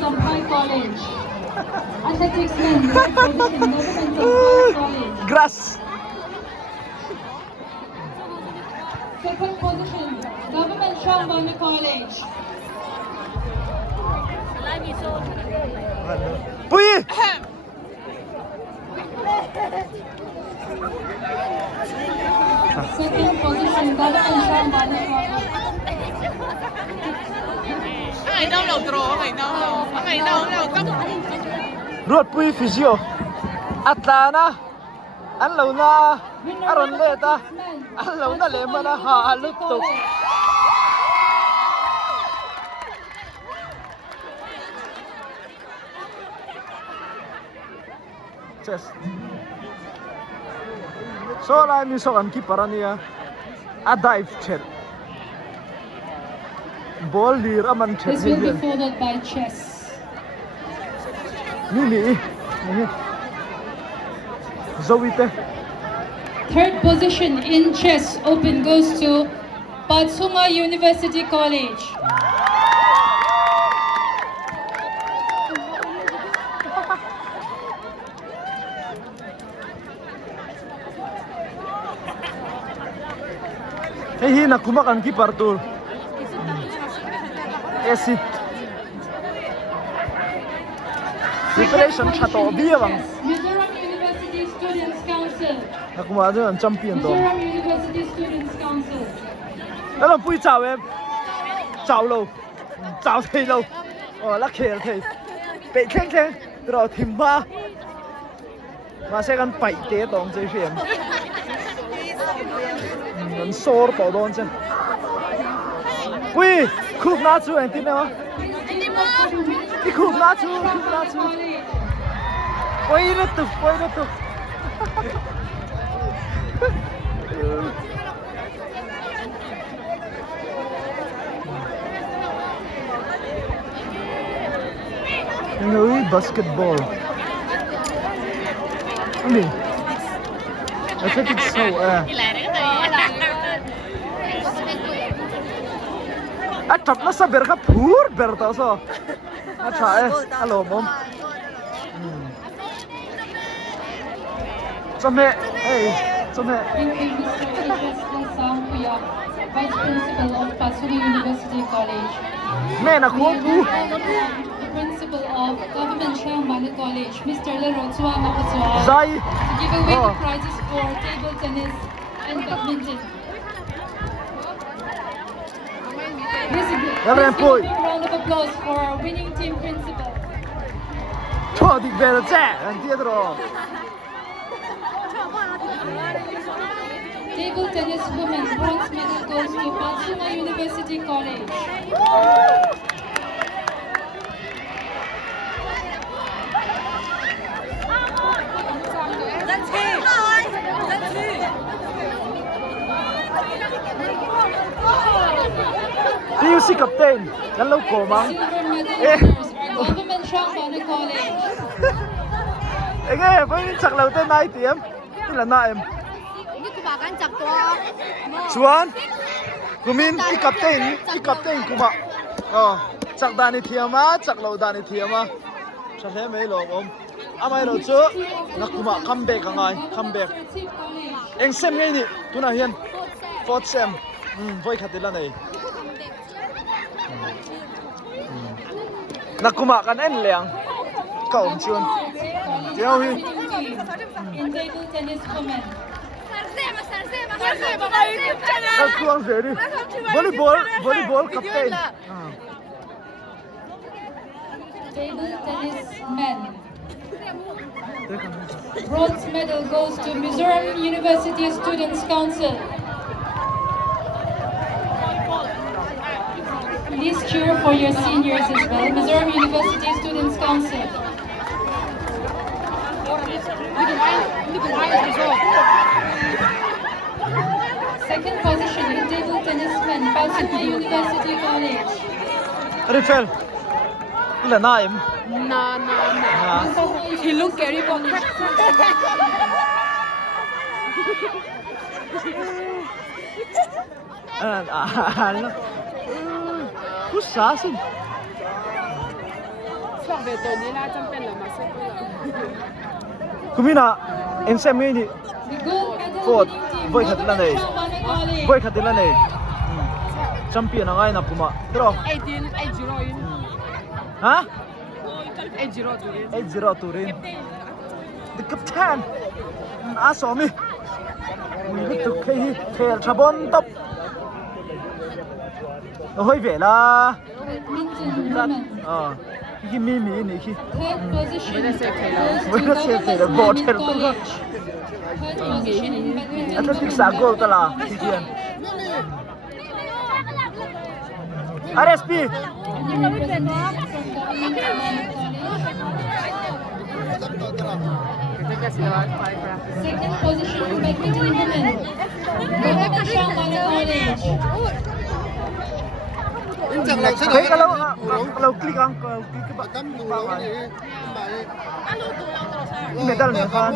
Sampai College. Athletics men, third position, Government Sampai College. Grass. Second position, Government Shambana College. Pui. Second position, Government Shambana College. Ngày đâu đầu trổ, ngày đâu cấp. Ruột pui physio. Atlana. Anh lâu na. Aron leta. Anh lâu na lema na ha lút tục. Chess. So lai mi so an keeper ania. A dive chet. Ball lir aman chet This will be hian. followed by chess. Ni. Zoite. Third position in chess open goes to Patsunga University College. Hey, nakuma kan keeper tu. Esi. Preparation chato biawang. Mizoram University Students Council. Nakuma tu an champion tu. Mizoram University Students Council. Kalau pui chào em. Chào lâu. Chào thầy lâu. Lắc khề thầy. Bị khen. Rồi thìm ba. Mà sẽ cần bảy tế đồng chơi phim. Mình sore bảo đón chứ. Ui, khúc ná chú anh tin nào? Cái khúc ná chú. Quay nó tục. Người basketball. Ani. Athletics so Atap na sa berka pur berta so. Acha hello mom. Some Vice Principal of Patsunga University College. Man ako pu. The Principal of Government Shambana College, Mr. Lerotsua Makatsua, Zai. to give away the prizes for table tennis and badminton. Please give a big round of applause for our winning team principal. Cho đi về là trẻ, anh tiếc rồi. Table tennis women bronze medal goes to Patsunga University College. PUC captain, kan lâu cổ mà. Silver medal winners are Government Shambana College. Anh nghe, với chắc lâu tên này tiệm, tức là na em. Chuan, kumin i captain kuma. Chắc đàn thiam á, chắc lâu đàn thiam á. Chắc thế mấy lỗ om. Amai lo chu, na kuma comeback angai, comeback. Anh xem ngay nè, tu nào hiền. Fourth sem. Voi khát đi là này. Nakuma kan en liang kaum chuan jeo hi In table tennis women. ka kuang ve đi volleyball captain Table tennis men. Bronze medal goes to Mizoram University Students Council. Please cheer for your seniors as well. Mizoram University Students Council. Second position in table tennis men, Patsunga University College. Rifel ila na em Na. He look scary for me. Puxa assim เบตตัวนี้น่าจำเป็นหรือมาสู้กัน Kumina in semi ni The gold medal Ford, winning team, boy khatila nei. Government Shambana College. boy khatila nei champion angai na kuma tro 18 in ha 80 turin 80 turin the captain asomi we need to khel thabon top hoi ve la Badminton women. ki mi ni ki Third position goes to Wala siya kaya, Government bottle to. College. Third position in badminton atletic women. sa goal tala kikian RSP And the representation from Government Shambana College. Second position in badminton women. Government Shambana College. thấy kalau klik ang klik ke bawah medal ni kan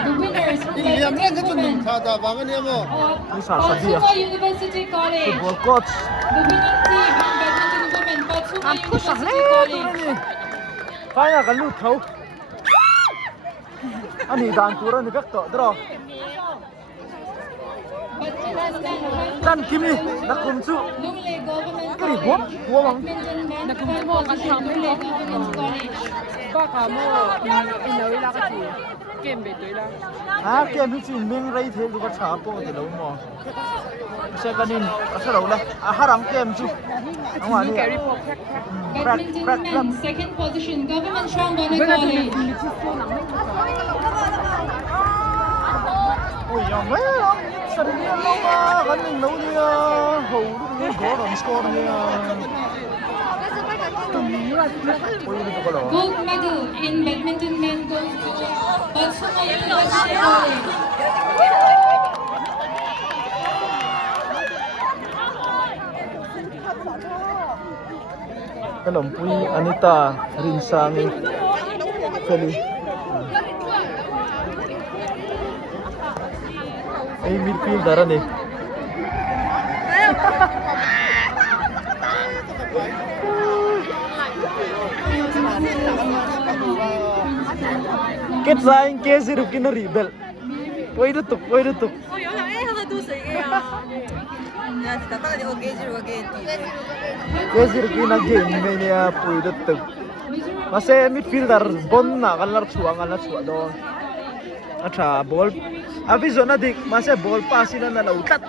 The winners in badminton women of Pawh University College. football coach The winning team in badminton women, Pawh University College. kaya kan lu thau ani dan turan ni bek to dro kan kimi nakum chu Lunglei Government Kari College. buang buang Badminton men, third position, Lunglei Government College. ก็ขาโม่อินเนอร์วิลาก็ทีเกมเบตตัวละ ha kem hi chin ming rei the lu ka tha po te lo mo se kanin asa lo la harang kem chu angwa ni แกรี่พอแพ็ค Badminton men, second position, Government Shambana College. ôi ya me sa ni lo ma kan ning lo ni ho lu ni go ron score ni ôi ni to ko lo Gold medal in badminton men goes to Pawh University College. Kalom pui Anita Rinsangi Feli ay midfielder ni Ket saing ke sirukin rebel Woi dutuk 我有想，哎，他都水嘅啊！呀，是打你我記住我記住。 ke sirukin game me niya pui dutuk Mase midfielder bon na kalar chuang ala chua do Acha ball aviso na dik mase ball pass ina na lautat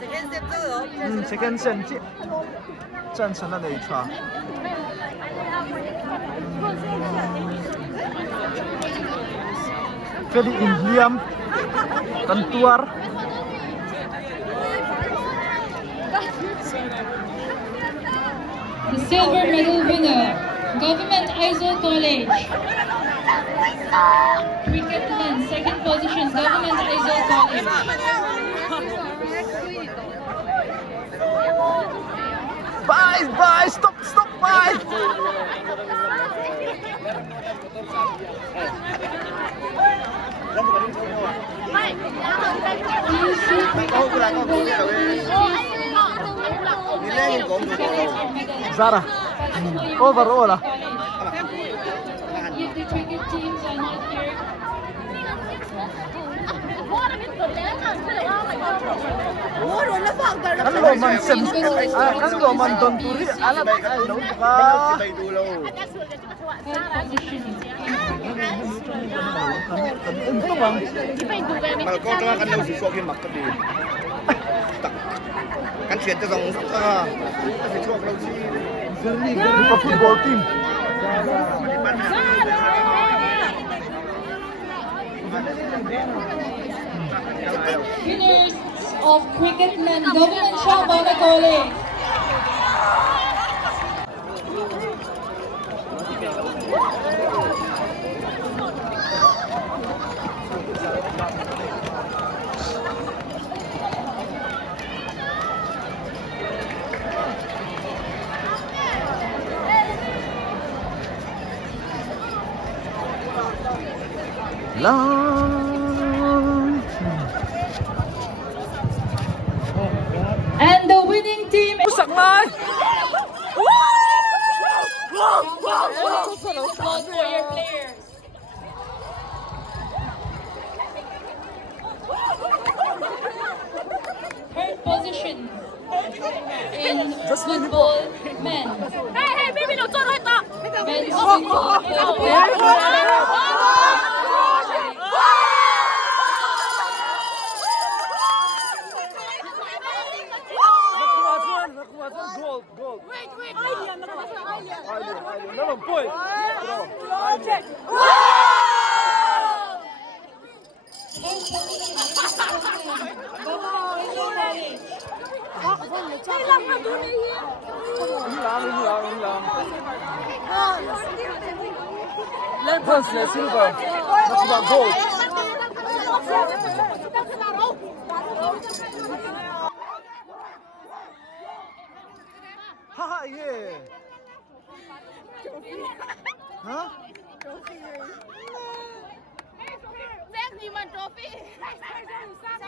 Second step 都有。 second sen chi chan sana nei cha Feli Indiam Tantuar The silver medal winner, Government Aizawl College. Cricket men, second position, Government Aizawl College. Bye stop bye Zara overall If the cricket teams are not here, kan lo man sem kan lo man don turi ala ai lo ka third position. ento bang Malko cuma kan lu siswa game mak tadi. Kan siat tu song siswa kalau si the football team Winners of cricket men, Government Shambana College. long Applause for your players. Third position in football men. 헤이 비비 너 쩔어 했다. Men's football captain. Gold, gold. Ailey, no, boy. Bronze, silver. Gold. 하하 예. 어? Jack thì mình trophy.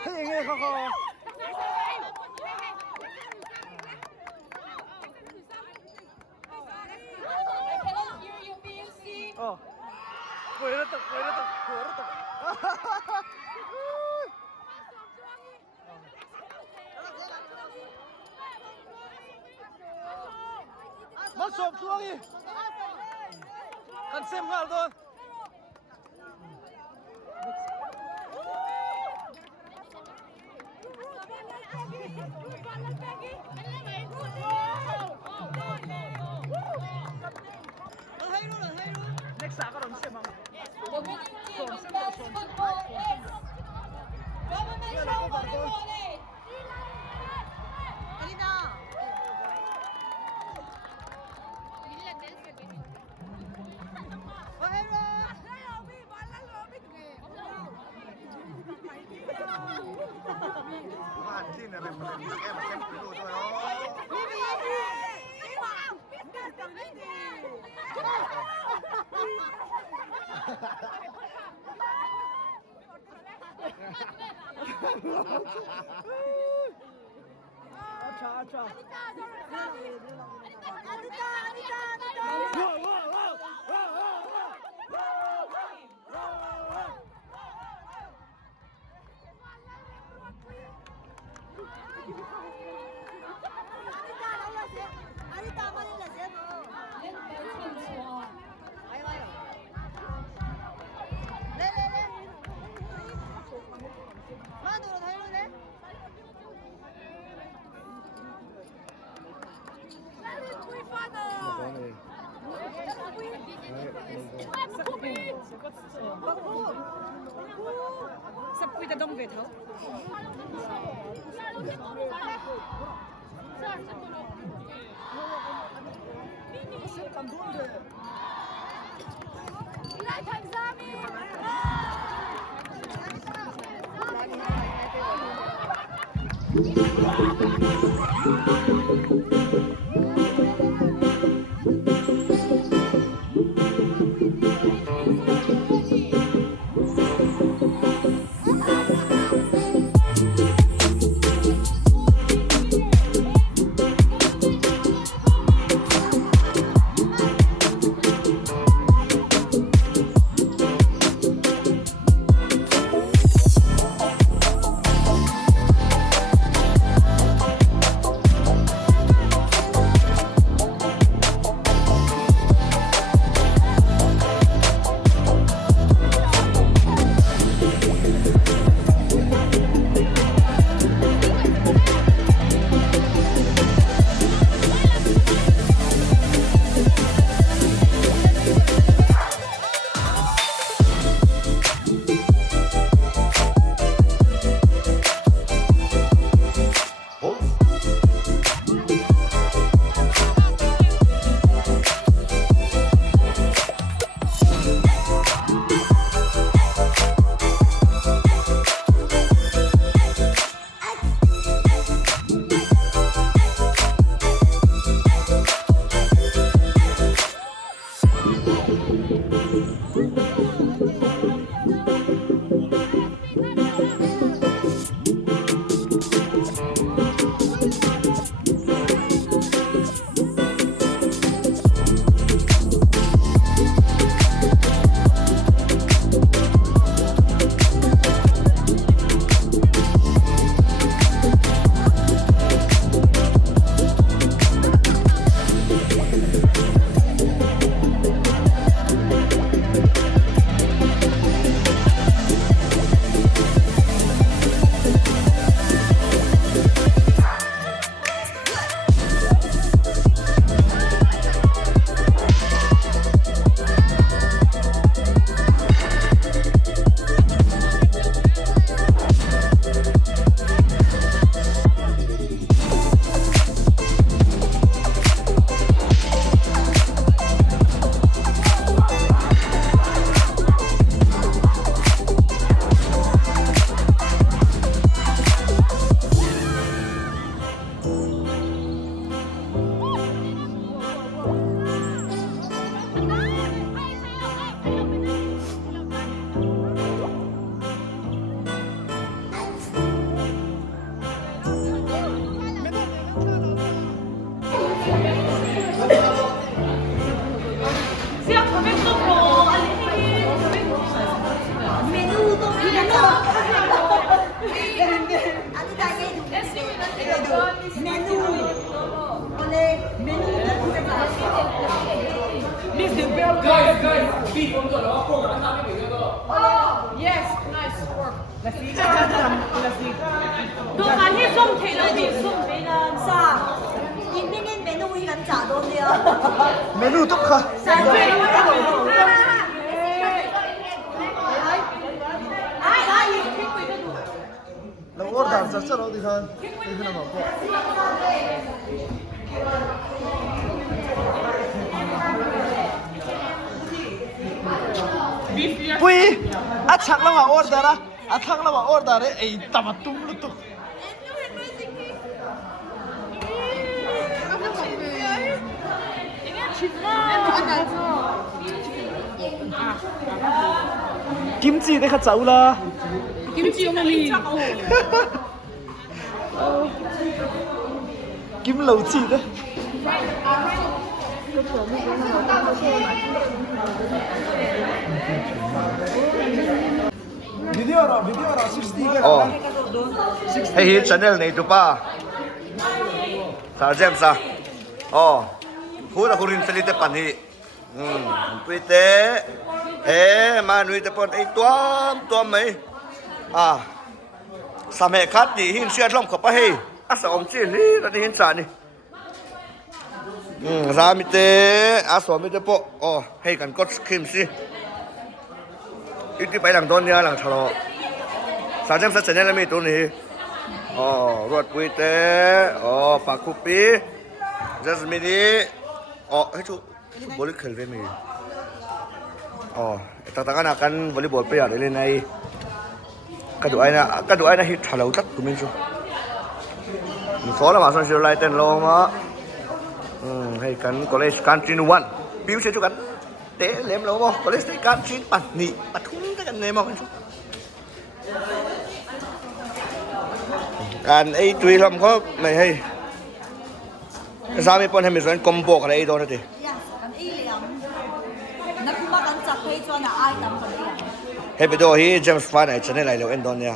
Hey nghe khó khó. I cannot hear you, PUC. Quay ra tập. Mất sộp xuống đi. Cần xem gạo thôi. Next ako ron xem không? The winning team in men's football is Government Show Volleyball. Bạn tin là mình em xem cái đồ thôi đó. 아차. Sắp quy ta đông về thấu. 都喊迄种摕落去送俾啦。啥？你明年没弄一个炸东的啊？ เมนูตุ๊กค่ะ เราออเดอร์จะเราดีค่ะนี่คือน้ำมันพวกปุ้ยอาชักเรามาออเดอร์นะอาทักเรามาออเดอร์เลยไอ้ตามาตุ้มลุตุกกิมจิได้ข้าเจ้าละ 김치 어머니. กิมเหลาจีนะวิดีโอเรา60กัน อ๋อให้ฮิตชาแนลในตัวป้าสาวเจมส์ซะอ๋อพูดคุรินสลิดปันนี่ปุยเต้มาหนุ่ยแต่ปนไอ้ตัวไหมสามเหตุคัดดีหินเชื่อล่มขับไปให้อาสอมจีนี่ตอนนี้หินสานี่สามิเตอาสอมิเตโปอ๋อให้กันกดคิมสิอีกที่ไปหลังต้นเนี่ยหลังชะลอสาวเจมส์เสร็จแล้วมีตัวนี้อ๋อรถปุยเต้อ๋อปากคุปปี้เจสมินีอ๋อให้ชุบอลเคลเวมีอ๋อต่างๆกันวอลเลย์บอลไปอะไรเลยในกระดูกไอ้นะฮิตทะเลาะจัดตุ้มินชูมีสอนแล้วมาสอนชื่อไลเต้นโลมาให้กันคอลเลจการจีนวันพิวเชื่อจุกันเตะเลี้ยมโลมาคอลเลจการจีนปัดนี่ปัดทุ่งกันเนี่ยมากันชูการไอ้ตุยลำเขาไม่ให้สามีปนให้มีส่วนกลมโบกอะไรไอ้ตัวนั่นดิ 那恐怕咱这可以做那爱当本地人。 ให้ไปดูที่เจมส์ฟันไอ้ชนนี่ไรเราเอ็นโดนเนี่ย